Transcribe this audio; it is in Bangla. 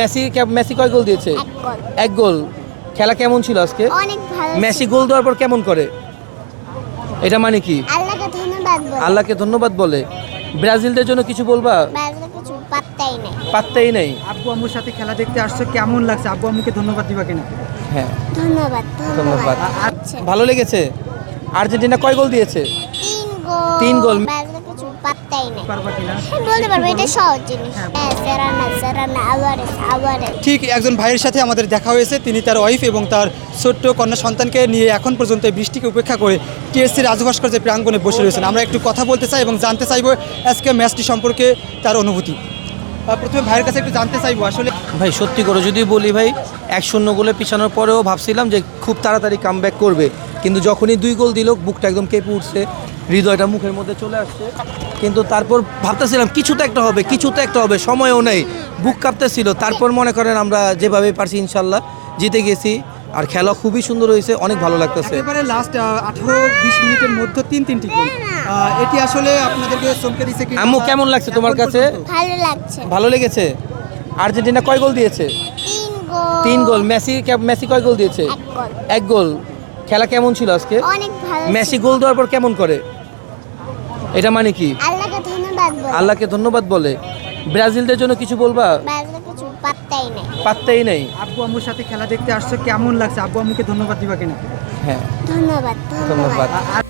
মেসি কয় গোল দিয়েছে? এক গোল। এক গোল। খেলা কেমন ছিল আজকে? অনেক ভালো মেসি ছিল। গোল দেওয়ার পর কেমন করে? এটা মানে কি? আল্লাহকে ধন্যবাদ বলে। আল্লাহকে ধন্যবাদ বলে। ব্রাজিলদের জন্য কিছু বলবা? ব্রাজিলের কিছু পাত্তাই নেই। পাত্তাই নেই। আব্বু আম্মুর সাথে খেলা দেখতে আসছো, কেমন লাগছে? আব্বু আম্মুকে ধন্যবাদ দিবা কিনা? হ্যাঁ, ধন্যবাদ ধন্যবাদ। আচ্ছা, ভালো লেগেছে। আর্জেন্টিনা কয় গোল দিয়েছে? 3 গোল। 3 গোল। ব্রাজিলের কিছু পাত্তাই নেই। পারবা কিনা? বলতে পারবো, এটা সহজ জিনিস। হ্যাঁ। হ্যাঁ, সেরানা আলভারেজ। ঠিক একজন ভাইয়ের সাথে আমাদের দেখা হয়েছে। তিনি তার ওয়াইফ এবং তার ছোট্ট কন্যা সন্তানকে নিয়ে এখন পর্যন্ত এই বৃষ্টিকে উপেক্ষা করে টিএসসি রাজু ভাস্কর্যের প্রাঙ্গণে বসে রয়েছেন। আমরা একটু কথা বলতে চাই এবং জানতে চাইবো আজকে ম্যাচটি সম্পর্কে তার অনুভূতি। প্রথমে ভাইয়ের কাছে একটু জানতে চাইবো আসলে ভাই সত্যি করে যদি বলি ভাই, 1-0 গোলে পিছানোর পরেও ভাবছিলাম যে খুব তাড়াতাড়ি কামব্যাক করবে, কিন্তু যখনই 2 গোল দিল বুকটা একদম কেঁপে উঠছে, হৃদয়টা মুখের মধ্যে চলে আসছে। কিন্তু তারপর ভাবতেছিলাম কিছু তো একটা হবে, সময়ও নেই, বুক কাঁপতেছিল। তারপর মনে করেন আমরা যেভাবে পারছি ইনশাল্লাহ জিতে গেছি। আর খেলা খুবই সুন্দর হয়েছে, অনেক ভালো লাগতেছে। একেবারে লাস্ট 18-20 মিনিটের মধ্যে তিনটি গোল, এটি আসলে আপনাদেরকে চমকে দিচ্ছে কি? আম্মু কেমন লাগছে তোমার কাছে? ভালো লাগছে। ভালো লেগেছে। আর্জেন্টিনা কয় গোল দিয়েছে? 3 গোল। 3 গোল। মেসি কয় গোল দিয়েছে? এক গোল। এক গোল। খেলা কেমন ছিল আজকে? অনেক ভালো মেসি ছিল। গোল দেওয়ার পর কেমন করে? এটা মানে কি? আল্লাহকে ধন্যবাদ বলে। আল্লাহকে ধন্যবাদ বলে। ব্রাজিলদের জন্য কিছু বলবা? ব্রাজিলের কিছু পাত্তাই নেই। পাত্তাই নেই। আব্বু আম্মুর সাথে খেলা দেখতে আসছো, কেমন লাগছে? আব্বু আম্মুকে ধন্যবাদ দিবা কিনা? হ্যাঁ, ধন্যবাদ ধন্যবাদ। আর